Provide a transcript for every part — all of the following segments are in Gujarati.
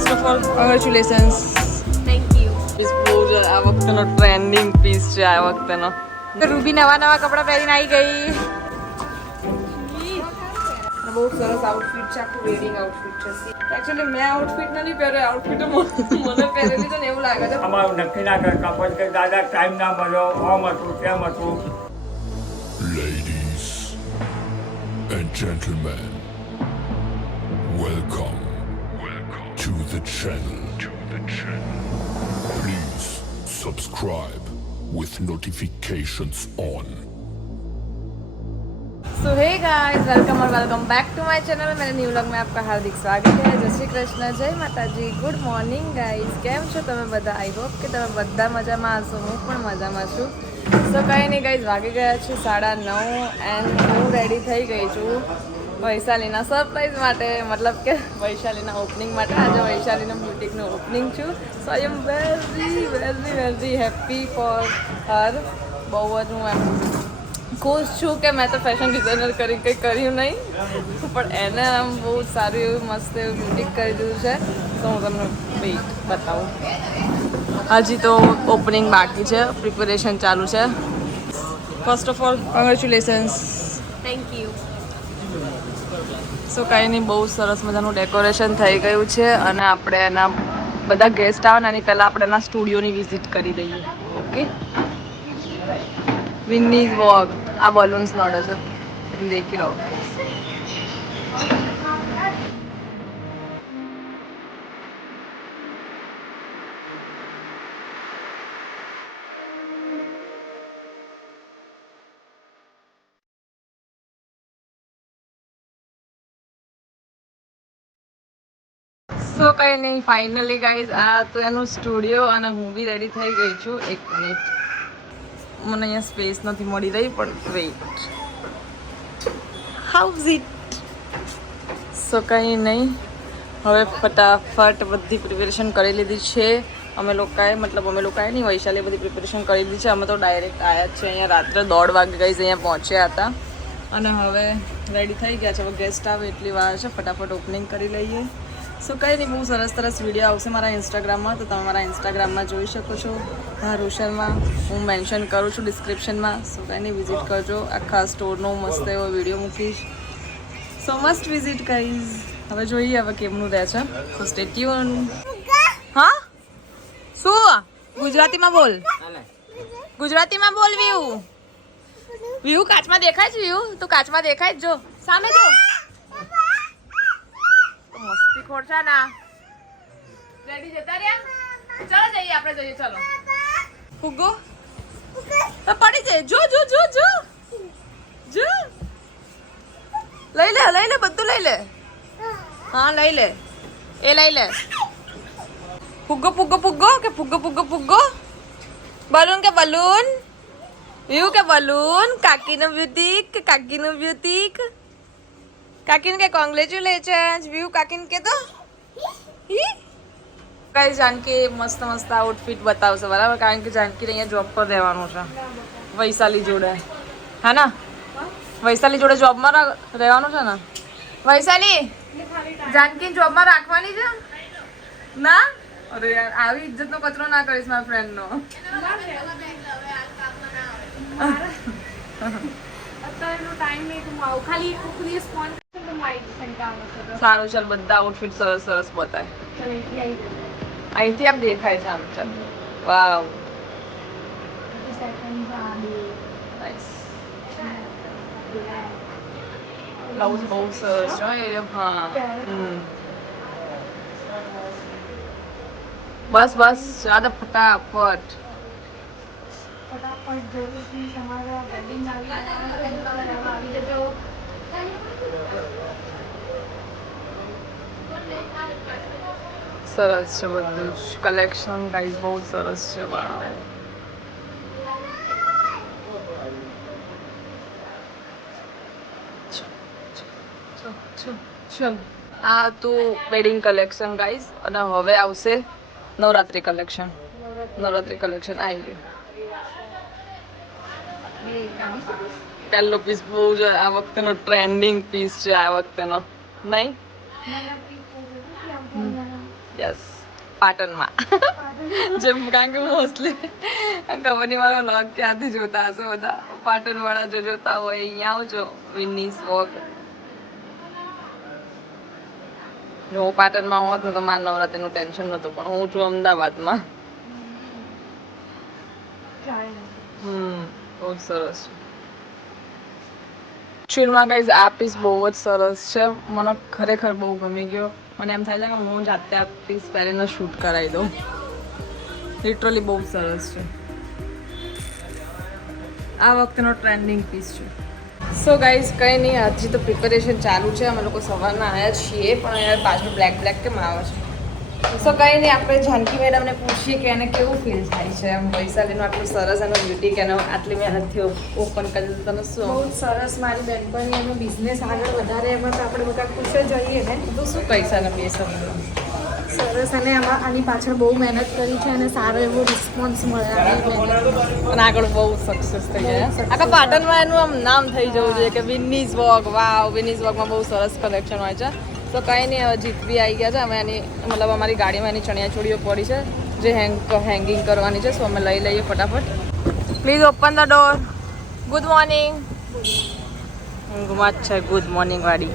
First of all congratulations. Thank you. Piece બહુ જ આ વખતેનો ટ્રેન્ડિંગ પીસ છે આ વખતેનો. રૂબી નવા કપડાં પહેરીને આવી ગઈ. બહુ સરસ આઉટફિટ છે, આખું વેડિંગ આઉટફિટ છે. એકચ્યુઅલી મેં આઉટફિટ નથી પહેર્યો, આઉટફિટ મને પહેરેલી છે ને એવું લાગે છે. અમારું નક્કી ના કરતા પણ કે દાદા ટાઈમ ના મળ્યો, આમ હતું તેમ હતું. Ladies and gentlemen, welcome to the channel. Please subscribe with notifications on. So hey guys, welcome और welcome back to my channel. मेरे न्यू व्लॉग में आपका हार्दिक स्वागत है. जय श्री कृष्ण, जय माताजी, गुड मॉर्निंग गाइस. કેમ છો તમે બધા? આઈ હોપ કે તમે બધા મજામાં હશો. હું પણ મજામાં છું. સો કંઈ નહીં ગાઈસ, વાગી ગયા છે 9:30 એન્ડ હું રેડી થઈ ગઈ છું વૈશાલીના સરપ્રાઈઝ માટે, મતલબ કે વૈશાલીના ઓપનિંગ માટે. આજે વૈશાલીના બ્યુટિકનું ઓપનિંગ છું. So I am very happy for her. બહુ જ હું એમ ખુશ છું કે મેં તો ફેશન ડિઝાઇનર કરી કંઈ કર્યું નહીં, પણ એને આમ બહુ સારું એવું મસ્ત એવું બ્યુટિક કરી દીધું છે. તો હું તમને બતાવું. હજી તો ઓપનિંગ બાકી છે, પ્રિપેરેશન ચાલુ છે. First of all congratulations. Thank you. So કાંઈ નહીં, બહુ સરસ મજાનું ડેકોરેશન થઈ ગયું છે અને આપણે એના બધા ગેસ્ટ આવે ને એની પહેલાં આપણે એના સ્ટુડિયોની વિઝિટ કરી દઈએ. Okay, Winnie's walk. આ બલૂન્સ નડે છે, દેખી લો. સો કંઈ નહીં, ફાઇનલી ગાઈઝ આ તો એનું સ્ટુડિયો અને હું બી રેડી થઈ ગઈ છું. એક મિનિટ, મને અહીંયા સ્પેસ નથી મળી રહી, પણ વેઇટ. How's it? સો કંઈ નહીં, હવે ફટાફટ બધી પ્રિપેરેશન કરી લીધી છે અમે લોકોએ. અમે લોકોએ નહીં, વૈશાલીએ બધી પ્રિપેરેશન કરી લીધી છે. અમે તો ડાયરેક્ટ આવ્યા જ છે અહીંયા. રાત્રે 1:30 વાગે ગઈ અહીંયા પહોંચ્યા હતા અને હવે રેડી થઈ ગયા છે. હવે ગેસ્ટ આવે એટલી વાર છે, ફટાફટ ઓપનિંગ કરી લઈએ. સો કંઈ નહીં, બહુ સરસ વિડીયો આવશે મારા ઇન્સ્ટાગ્રામમાં, તો તમે મારા ઇન્સ્ટાગ્રામમાં જોઈ શકો છો. હા, રોશનમાં હું મેન્શન કરું છું ડિસ્ક્રિપ્શનમાં. સો કંઈ નહીં, વિઝિટ કરજો. આખા સ્ટોરનો મસ્ત એવો વિડીયો મૂકીશ. સો મસ્ટ વિઝિટ ગાઈઝ. હવે જોઈએ હવે કેમનું રહે છે. સો સ્ટે ટ્યુન. હા, શું ગુજરાતીમાં બોલ, ગુજરાતીમાં બોલ. વ્યૂ કાચમાં દેખાય છે? વ્યૂ તું કાચમાં દેખાય જ, જો સામે જો. મસ્તી ખોર છે ના. રેડી જતા રહ્યા? ચલો જઈએ, આપણે જઈએ. ચલો ફુગ્ગો પડી જાય. જો જો જો જો જો, લઈ લે બધું લઈ લે. હા લઈ લે, એ લઈ લે. ફુગ્ગો કે ફુગ્ગો. બલૂન કે બલૂન. વ્યૂ કે બલૂન. કાકીનું બ્યુટિક. કાકીને કે કોંગ્રેચ્યુલેશન્સ. વ્યૂ કાકીને કે તો કઈ જાનકી મસ્ત આઉટફિટ બતાવશે, બરાબર? કારણ કે જાનકી અહીંયા જોબ પર રહેવાનું છે વૈશાલી જોડે, હા ને? વૈશાલી જોડે જોબમાં રહેવાનું છે ને? વૈશાલી જાનકી જોબમાં રાખવાની છે ના? અરે યાર, આવી ઇજ્જતનો કચરો ના કરીશ મારા ફ્રેન્ડનો. સારું, ચાલ બધા આઉટફિટ સરસ બતાય. અહીંથી આમ દેખાય છે આમ. ચાલ, વાવ, નાઈસ. બ્લાઉઝ બહુ સરસ છે. હા, બસ જ્યાદા ફટાફટ. સરસ છે બધું કલેક્શન ગાઈઝ, બહુ સરસ છે. વાવ, ચલ. આ તો વેડિંગ કલેક્શન ગાઈઝ, અને હવે આવશે નવરાત્રી કલેક્શન. આવી ગયું. પહેલો પીસ બહુ જ આ વખતેનો ટ્રેન્ડિંગ પીસ છે આ વખતેનો, નહીં? યસ પાટણમાં જેમ કારણ કે મોસ્ટલી ખબર નહીં મારો વ્લોગ ક્યાંથી જોતા હશો બધા પાટણવાળા જો જોતા હોય અહીંયા આવજો વિનીસ વોક જો હું પાટણમાં હોત ને તો મારા નવરાત્રીનું ટેન્શન નહોતું પણ હું છું અમદાવાદમાં બહુ સરસ છે એકચ્યુઅલમાં ગાઈઝ આ પીસ બહુ જ સરસ છે મને ખરેખર બહુ ગમી ગયો મને એમ થાય છે કે હું જાતે આ પીસ પહેરીને શૂટ કરાવી દઉં લિટરલી બહુ સરસ છે આ વખતેનો ટ્રેન્ડિંગ પીસ છે સો ગાઈઝ કંઈ નહીં હજી તો પ્રિપેરેશન ચાલુ છે અમે લોકો સવારના આવ્યા છીએ પણ અહીંયા પાછળ બ્લેક કેમ આવે છે સો કંઈ નહીં આપણે જાનકી મેડમને પૂછીએ કે એને કેવું ફીલ થાય છે એમ વૈશાલીનું આટલું સરસ એનું બ્યુટી કે આટલી મહેનતથી ઓપન કરી તને શું બહુ જ સરસ મારી બેનપણી એનો બિઝનેસ આગળ વધારે એમાં તો આપણે બધા ખુશ જ હોઈએ ને તું શું કહીશ આના બે શબ્દ સરસ અને આની પાછળ બહુ મહેનત કરી છે અને સારો એવો રિસ્પોન્સ મળે આની મહેનત અને આગળ બહુ સક્સેસ થઈ જાય આખા પાટણમાં એનું આમ નામ થઈ જવું જોઈએ કે વિનીઝ વોક વાવ વિનીઝ વોકમાં બહુ સરસ કલેક્શન હોય છે તો કંઈ નહીં હવે જીતવી આવી ગયા છે અમે એની મતલબ અમારી ગાડીમાં એની ચણિયાચોળીઓ પડી છે જે હેંગિંગ કરવાની છે સો અમે લઈ લઈએ ફટાફટ please open the door good morning ઊંઘમાં જ છે ગુડ મોર્નિંગ વાળી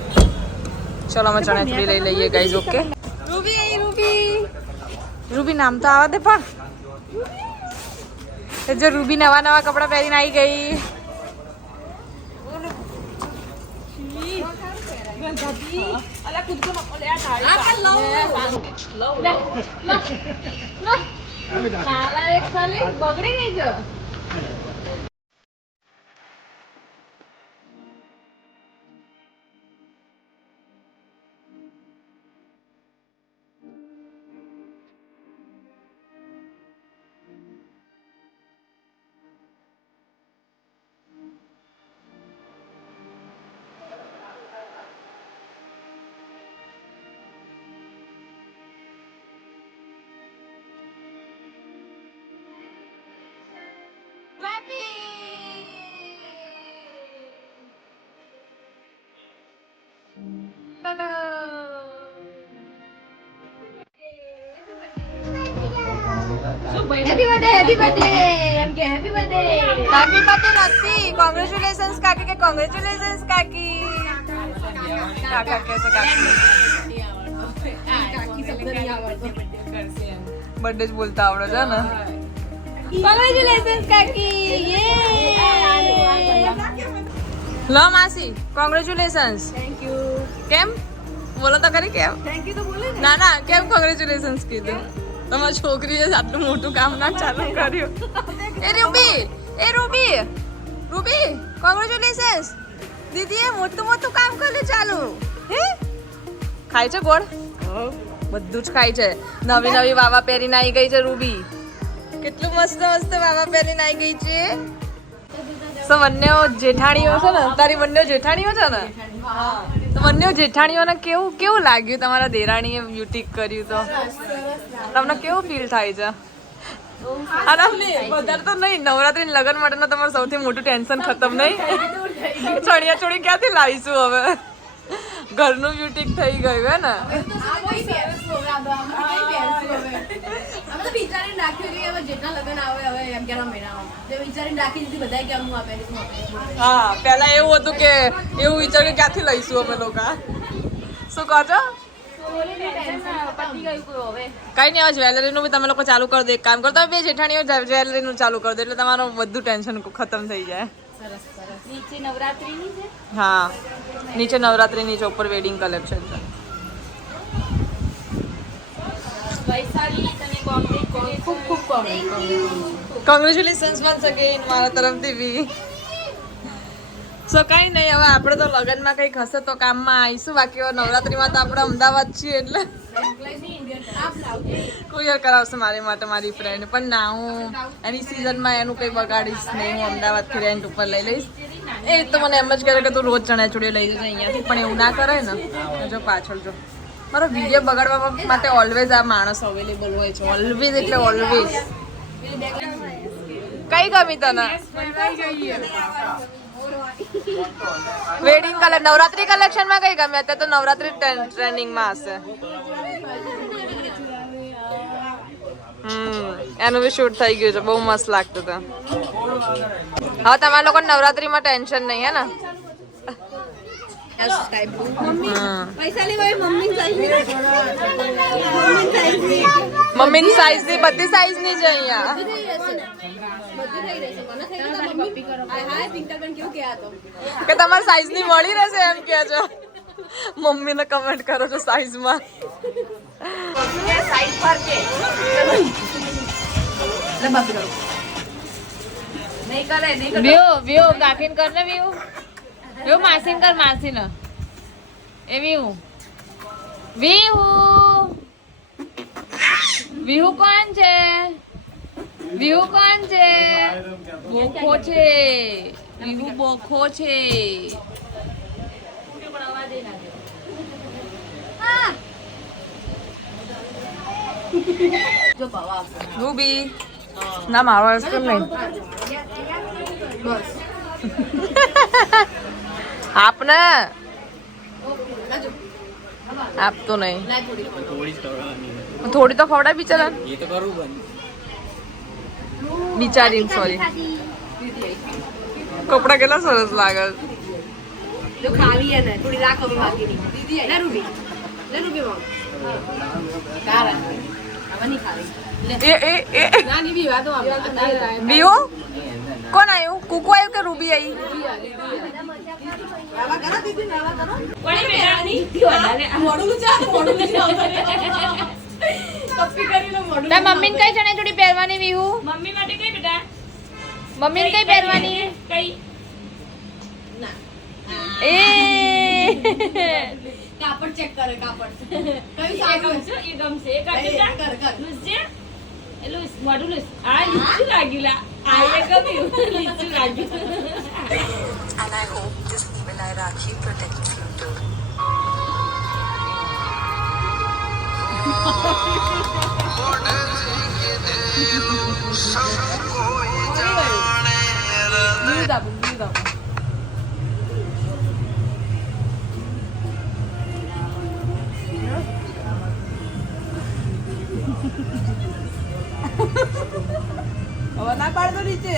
ચલો અમે ચણિયાચોળી લઈ લઈએ ગાઈઝ ઓકે રૂબી અહીં રૂબી નામ તો આવા દે પણ જો રૂબી નવા કપડાં પહેરીને આવી ગઈ બગડી ગઈ છે Happy birthday! એમ કે happy birthday! Happy birthday નથી congratulations કાકી કે congratulations કાકી કાકા કેસે કાકી બર્થડે જ બોલતા આવડે છે ને congratulations કાકી લો માસી congratulations Thank you. કેમ બોલો તો ખરી કેમ Thank you તો બોલે ને. ના કેમ congratulations કીધું તમારી છોકરીએ આટલું મોટું કામ ના ચાલુ કર્યું એ રૂબી કોંગ્રેચ્યુલેશન્સ દીદીએ મોટું કામ કર્યું ચાલુ હે ખાય છે ગોળ બધું જ ખાય છે નવી વાવા પહેરીને આવી ગઈ છે રૂબી કેટલું મસ્ત વાવા પહેરીને આવી ગઈ છે સો બંને જેઠાણીઓ છે ને તારી બંને જેઠાણીઓ છે ને તો બંને જેઠાણીઓને કેવું લાગ્યું તમારા દેરાણીએ બ્યુટી કર્યું તો તમને કેવું ફીલ થાય છે અને વધારે તો નહીં નવરાત્રી લગ્ન માટેનું તમારું સૌથી મોટું ટેન્શન ખતમ નહીં ચણિયાચોળી ક્યાંથી લાવીશું હવે ઘરનું બ્યુટી થઈ ગયું હે ને હા પેલા એવું હતું કે એવું વિચાર્યું ક્યાંથી લઈશું અમે લોકો શું કહો છો કઈ નહીં હવે જ્વેલરીનું બી તમે લોકો ચાલુ કરી દો એક કામ કરો તમે બે જેઠાણીઓ જ્વેલરીનું ચાલુ કરી દો એટલે તમારું બધું ટેન્શન ખતમ થઈ જાય નીચે નવરાત્રીની છે. હા નીચે નવરાત્રીની છે ઉપર વેડિંગ કલેક્શન છે વૈશાલી તને ખૂબ કોંગ્રેચ્યુલેશન્સ વન્સ અગેન મારા તરફથી બી સો કાંઈ નહીં હવે આપણે તો લગ્નમાં કંઈક હશે તો કામમાં આવીશું બાકી હવે નવરાત્રીમાં તો આપણે અમદાવાદ છીએ એટલે કુરિયર કરાવશે મારી માટે મારી ફ્રેન્ડ પણ ના હું એની સિઝનમાં એનું કંઈ બગાડીશ નહીં હું અમદાવાદથી રેન્ટ ઉપર લઈ લઈશ એ તો મને એમ જ કરે કે તું રોજ ચણિયાચોળીઓ લઈ જશે અહીંયાથી પણ એવું ના કરે ને જો પાછળ જો મારો વિડીયો બગાડવા માટે ઓલવેઝ આ માણસ અવેલેબલ હોય છે ઓલવેઝ એટલે ઓલવેઝ કઈ ગમી તને વેડિંગ કલર નવરાત્રી કલેક્શનમાં કઈ ગમે અત્યારે તો નવરાત્રી ટ્રેન્ડિંગમાં હશે એનું બી શૂટ થઈ ગયું છે, બહુ મસ્ત લાગતું હતું. હવે તમારા લોકો નવરાત્રીમાં ટેન્શન નહીં હે ને? પૈસા લેવા મમ્મી મમ્મીની સાઈઝ ની બધી સાઈઝ ની છે અહીંયા. કે તમારી સાઈઝ ની મળી રહેશે એમ કે છો. મમ્મીને કમેન્ટ કરો છો સાઈઝ માં. વ્યૂ કાકીન કર ને વ્યૂ. વ્યૂ માસીન કર માસીન. એ વ્યૂ વ્યૂ કોણ છે? વ્યૂ કોણ છે? બોખો છે. વ્યૂ બોખો છે. રૂબી ના મારો આઈસ્ક્રીમ નહીં. આપને આપતો નહીં. થોડી તો ખવડાય બિચારા. બિચારી સોરી. કપડા કેટલા સરસ લાગે. જો ખાવી હે ને થોડી રાખ હવે બાકીની દીદી લે રૂબી માં કારા હવે નહીં ખાવી એ ના ની બી વાતો બીઓ કોણ આવ્યું? કુકુ આવ્યું કે રૂબી આવી? આવા કરો દીદી આવા કરો કોણી બેટા ની વડાને મોડું ચા મોડું કપી કરી લો મોડું. તાર મમ્મીને કઈ ચણે જોડી પહેરવાની બીહુ? મમ્મી માટે કઈ બેટા મમ્મીને કઈ પહેરવાની? કઈ ના એ કાપડ ચેક કરે કાપડ કઈ સારું છે એ ગમશે એ કાઢી કર લૂસ છે એ લૂસ મોડું લૂસ આ લીચું લાગીલા આ એ ગમ્યું લીચું લાગ્યું. And I hope this evil eye Rakhi protects you too. ના પાડતો નીચે.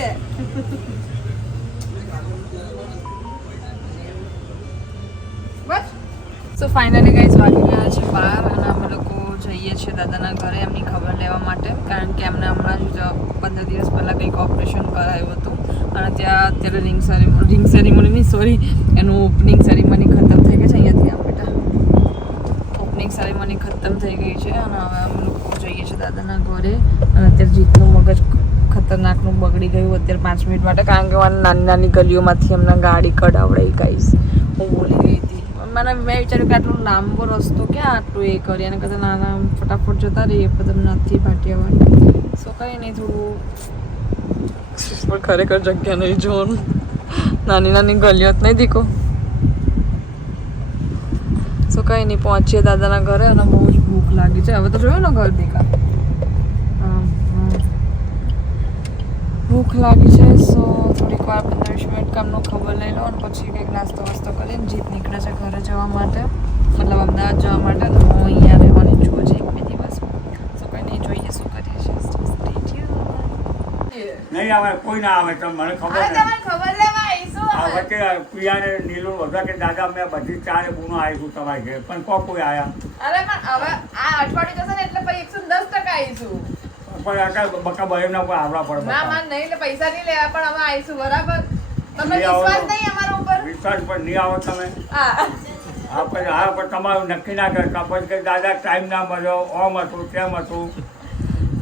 સો ફાઇનલી ગાઈઝ વાગી ગયા છે 12 અને અમે લોકો જઈએ છીએ દાદાના ઘરે એમની ખબર લેવા માટે, કારણ કે એમને હમણાં જ 15 દિવસ પહેલાં કંઈક ઓપરેશન કરાયું હતું અને ત્યાં અત્યારે રિંગ સેરેમની નહીં સોરી એનું ઓપનિંગ સેરેમની ખતમ થઈ ગઈ છે. અહીંયાથી આમ બેટા ઓપનિંગ સેરેમની ખતમ થઈ ગઈ છે અને હવે અમે લોકો જઈએ છીએ દાદાના ઘરે. અને અત્યારે જીતનું મગજ ખતરનાકનું બગડી ગયું અત્યારે 5 મિનિટ માટે, કારણ કે નાની નાની ગલીઓમાંથી એમને ગાડી કઢાવડાવી ગાઈશ. હું બોલી ગઈ હતી. મેં વિચાર્યું કે આટલું લાંબો રસ્તો ક્યાં આટલું એ કરી અને કદાચ નાના ફટાફટ જતા રહીએ પણ નથી ભાટિયાવાડ. સો કંઈ નહીં થોડું પણ ખરેખર જગ્યા નહીં જોવાનું. નાની નાની ગલીઓ જ નહીં દીકો. સો કંઈ નહીં પહોંચીએ દાદાના ઘરે અને બહુ જ ભૂખ લાગી છે. હવે તો જોયું ને ઘર દેખા ભૂખ લાગી છે. સો થોડીક વાર 15-20 મિનિટ કામનો ખબર લઈ લો અને પછી કંઈક નાસ્તો વાસ્તો કરીને જીત નીકળે છે ઘરે જવા માટે, મતલબ અમદાવાદ જવા માટે. તો હું અહીંયા રહેવાની છું હજી 1-2 દિવસ. સો કંઈ નહીં જોઈએ શું કરીએ છીએ. નહીં આવે કોઈ ના આવે તો મને ખબર નહીં. ખબર લેવા આવીશું. આ વચ્ચે પિયાને નીલું બધા કે દાદા મેં બધી 4 ગુનો આવીશું તમારી ઘરે પણ કોઈ આવ્યા. અરે પણ હવે આ અઠવાડિયું જશે ને એટલે પછી 110% આવીશું. પણ આટલા બકા બહેરના કોઈ આવડા પડે. ના માન નહીં એટલે પૈસા નહીં લેવા પણ અમે આવીશું બરાબર. તમને વિશ્વાસ નહીં અમારા ઉપર? વિશ્વાસ પણ નહીં આવો તમે. હા પણ તમારું નક્કી ના કરતા પછી કે દાદા ટાઈમ ના મળ્યો ઓમ હતું તેમ હતું.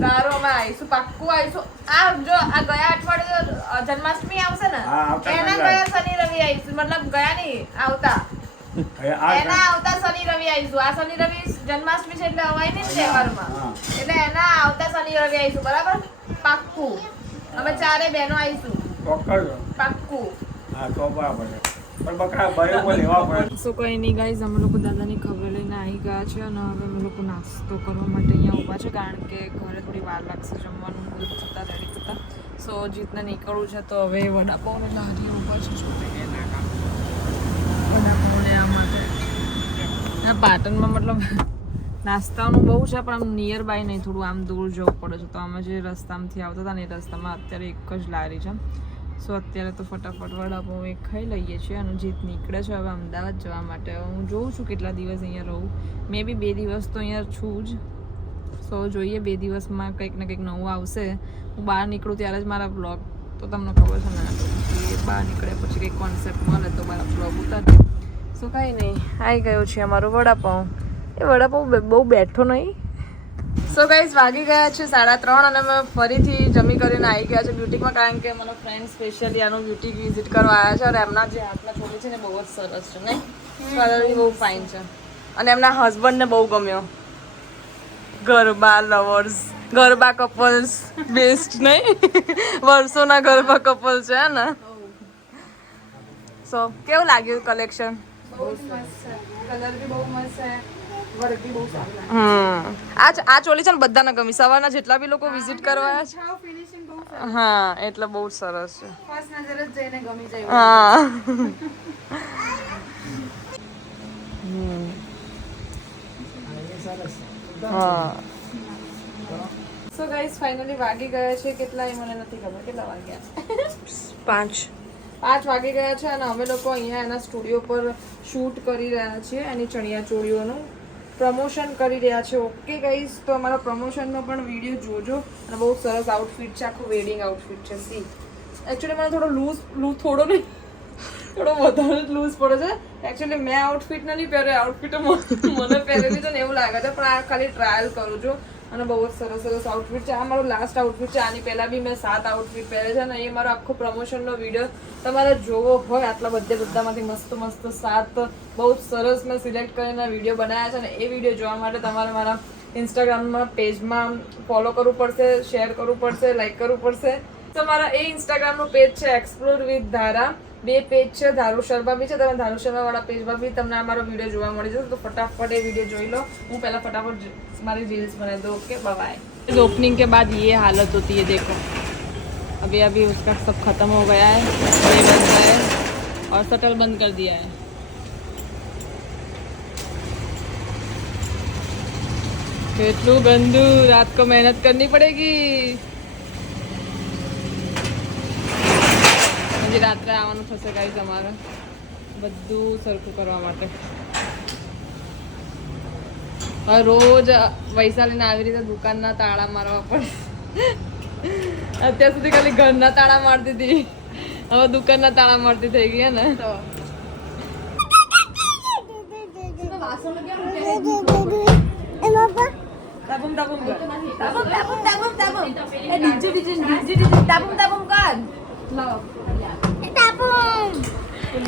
સારું અમે આવીશું પાક્કું આવીશું. આ જો આ ગયા અઠવાડિયે જન્માષ્ટમી આવશે ને હા, આવતા એના ગયા શનિ રવિ આવીશું, મતલબ ગયા નહીં આવતા એના આવતા શનિ રવિ આવીશું. આ શનિ રવિ જન્માષ્ટમી છે એટલે અવાય નહીં તહેવારમાં, એટલે એના આવતા શનિ રવિ આવીશું બરાબર. પાક્કું અમે 4 બહેનો આવીશું ચોક્કસ પાક્કું. હા તો બરાબર છે પણ બકરા બરાબર લેવા પડે. સો કંઈ નહીં ગાઈઝ અમે લોકો દાદાની ખબર લઈને આવી ગયા છે અને હવે અમે લોકો નાસ્તો કરવા માટે અહીંયા ઊભા છે, કારણ કે ઘરે થોડી વાર લાગશે જમવાનું બધું થતાં રેડી થતાં. સો જીતને નીકળવું છે તો હવે વડાપાઉં ને લારી ઊભા છે વડાપાઉં લેવા માટે. આ પાટણમાં મતલબ નાસ્તાનું બહુ છે પણ આમ નિયર બાય નહીં, થોડું આમ દૂર જવું પડે છે. તો અમે જે રસ્તામાંથી આવતા હતા ને એ રસ્તામાં અત્યારે એક જ લારી છે. સો અત્યારે તો ફટાફટ વડાપાઉં એક ખાઈ લઈએ છીએ અને જીત નીકળે છે હવે અમદાવાદ જવા માટે. હું જોઉં છું કેટલા દિવસ અહીંયા રહું, મે બી 2 દિવસ તો અહીંયા છું જ. સો જોઈએ 2 દિવસમાં કંઈક ને કંઈક નવું આવશે. હું બહાર નીકળું ત્યારે જ મારા બ્લોગ, તો તમને ખબર છે ને કે બહાર નીકળે પછી કંઈક કોન્સેપ્ટ મળે તો મારા બ્લોગ ઉતારજો. સો કાંઈ નહીં, આવી ગયો છે અમારું વડાપાઉં. એ વડાપાઉં બહુ બેઠો નહીં. સો ગાઈઝ વાગી ગયા છે 3:30 અને અમે ફરીથી જમી કરીને આવી ગયા છે બ્યુટીકમાં, કારણ કે મારો ફ્રેન્ડ સ્પેશિયલી આનું બ્યુટીક વિઝિટ કરવા આવ્યા છે અને એમના જે હાથના છોડી છે ને બહુ જ સરસ છે નહીં, કલર બહુ ફાઇન છે અને એમના હસબન્ડને બહુ ગમ્યો. Garba lovers, garba couples best નહીં, વર્ષોના ગરબા કપલ છે ને. સો કેવું લાગ્યું કલેક્શન? બહુ જ મસ્ત છે, કલર બી બહુ મસ્ત છે, વર્ક બી બહુ સારું છે. આ ચોલી છે ને બધાને ગમી, સવારના જેટલા બી લોકો વિઝિટ કરવા આવ્યા છે. ફિનિશિંગ બહુ સરસ, હા એટલે બહુ જ સરસ છે. ફર્સ્ટ નજર જ જઈને ગમી જાય. હા હા. સો ગાઈસ ફાઇનલી વાગી ગયા છે કેટલા, એ મને નથી ખબર કેટલા વાગ્યા. 5 વાગી ગયા છે અને અમે લોકો અહીંયા એના સ્ટુડિયો પર શૂટ કરી રહ્યા છીએ. એની ચણિયા ચોળીઓનું પ્રમોશન કરી રહ્યા છે. ઓકે ગાઈસ, તો અમારા પ્રમોશનનો પણ વિડીયો જોજો. અને બહુ સરસ આઉટફિટ છે, આખું વેડિંગ આઉટફિટ છે. સી એકચ્યુઅલી મને થોડો લૂઝ થોડો નહીં, થોડો વધારે જ લૂઝ પડે છે. એકચ્યુઅલી મેં આઉટફિટ નથી પહેર્યો, આઉટફિટ મને પહેરેલી છે ને એવું લાગે છે, પણ આ ખાલી ટ્રાયલ કરું છું અને બહુ જ સરસ સરસ આઉટફિટ છે. આ મારો લાસ્ટ આઉટફિટ છે. આની પહેલાં બી મેં 7 આઉટફિટ પહેરે છે અને એ મારો આખો પ્રમોશનનો વિડીયો તમારે જોવો હોય, આટલા બધામાંથી મસ્ત 7 બહુ જ સરસ મેં સિલેક્ટ કરીને વિડીયો બનાવ્યા છે અને એ વિડીયો જોવા માટે તમારે મારા ઇન્સ્ટાગ્રામમાં પેજમાં ફોલો કરવું પડશે, શેર કરવું પડશે, લાઈક કરવું પડશે. તો મારા એ ઇન્સ્ટાગ્રામનું પેજ છે એક્સપ્લોર વિથ ધારા, 2 પેજ છે, ધારુ શર્મા બી છે. તમે ધારુ શર્મા વાળા પેજમાં બી તમને અમારો વિડીયો જોવા મળી જશે. તો ફટાફટ એ વિડીયો જોઈ લો. હું પહેલા ફટાફટ મારી रील्स बना दो. Okay bye bye. ओपनिंग के बाद ये हालत होती है, देखो अभी उसका सब खत्म हो गया है, ये बन गया है और शटल बंद कर दिया है. કેટલું ગંદુ, રાત को मेहनत करनी पड़ेगी. હજી રાત્રે આવવાનું થશે ગાઈસ અમારે બધું સરખું કરવા માટે. રોજ વૈશાલીને આવી રીતે દુકાનના તાળા મારવા પડે. અત્યાર સુધી ખાલી ઘરના તાળા મારતી હતી, હવે દુકાનના તાળા મારતી થઈ ગઈ ને. તો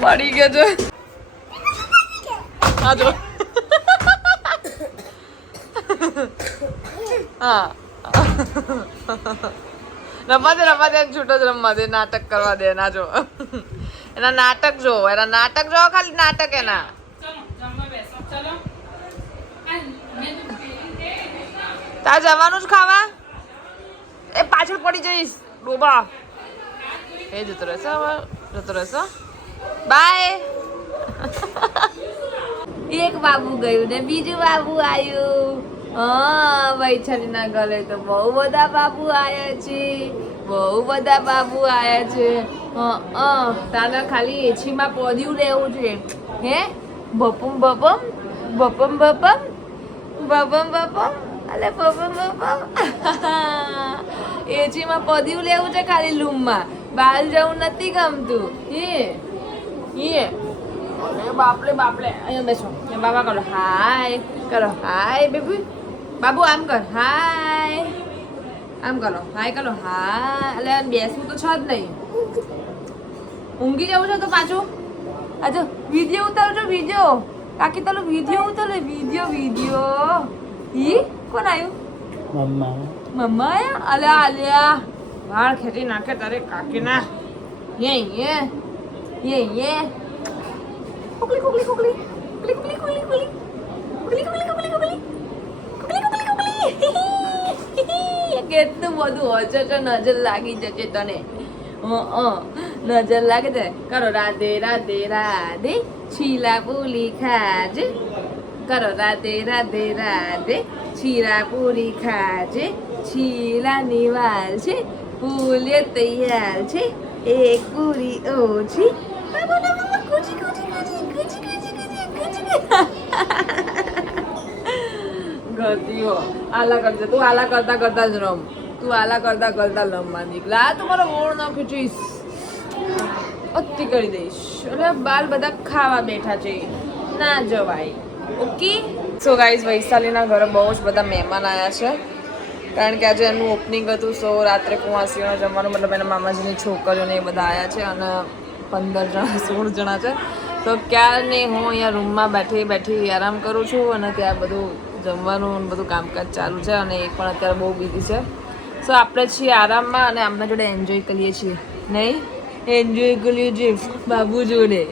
પડી ગયો છે. હા જો હા રમવા દે છૂટો જ રમવા દે, નાટક કરવા દે. ના જો એના નાટક જો, ખાલી નાટક એના. તાર જવાનું જ ખાવા, એ પાછળ પડી જઈશ ડોબા. એ જતો રહેશે, હવે જતો રહેશે. બાય. એક બાબુ ગયું ને બીજું બાબુ આવ્યું. હા વૈશાલીના ઘરે તો બહુ બધા બાબુ આવ્યા છે, તારા ખાલી એચીમાં પોદ્યું રહેવું છે. હે બપમ અલે બપમ એચીમાં પોદ્યું લેવું છે ખાલી રૂમમાં, બહાર જવું નથી ગમતું. બાપલે અહીંયા બેસો, બાબા કરો હાય બેબી. બાબુ આમ કર હાય, આમ કરો હાય. એટલે બેસવું તો છે જ નહીં, ઊંઘી જવું છે તો પાછું. આજો વિડીયો ઉતારજો, વિડીયો કાકી તારો વિડીયો ઉતારે, વિડીયો. ઈ કોણ આવ્યું? મમ્મા આયા. અલ્યા વાળ ખેંચી નાખે તારે કાકીના. યે કુકલી કેટલું બધું હોય છે, નજર લાગી જશે તને. નજર લાગે છે. કરો રાધે છીલા પુલી ખાજે. કરો રાધે રાધે રાધે છીરા પૂરી ખાજે છીલાની વાલ છે ફૂલે તૈયાર છે એક પૂરી ઓછી ગતિઓ આલા કરજે તું આલા કરતા કરતા જ રમ તું આલા કરતા કરતા લંબા નીકળા આ તમારો ઓળ ન ખીચીશ અતિ કરી દઈશ એટલે બાલ બધા ખાવા બેઠા છે ના જવાય ઓકે સો ગાઈઝ વૈશાલીના ઘરે બહુ જ બધા મહેમાન આવ્યા છે કારણ કે આજે એનું ઓપનિંગ હતું સો રાત્રે કુંવાસીઓને જમવાનું મતલબ એના મામાજીની છોકરીઓને એ બધા આવ્યા છે અને 15 જણા 16 જણા છે તો ક્યારને હું અહીંયા રૂમમાં બેઠી આરામ કરું છું અને ત્યાં બધું જમવાનું બધું કામકાજ ચાલુ છે અને એ પણ અત્યારે બહુ બીઝી છે સો આપણે છીએ આરામમાં અને આમના જોડે એન્જોય કરીએ છીએ નહીં એન્જોય કરીએ છીએ બાબુ જોડે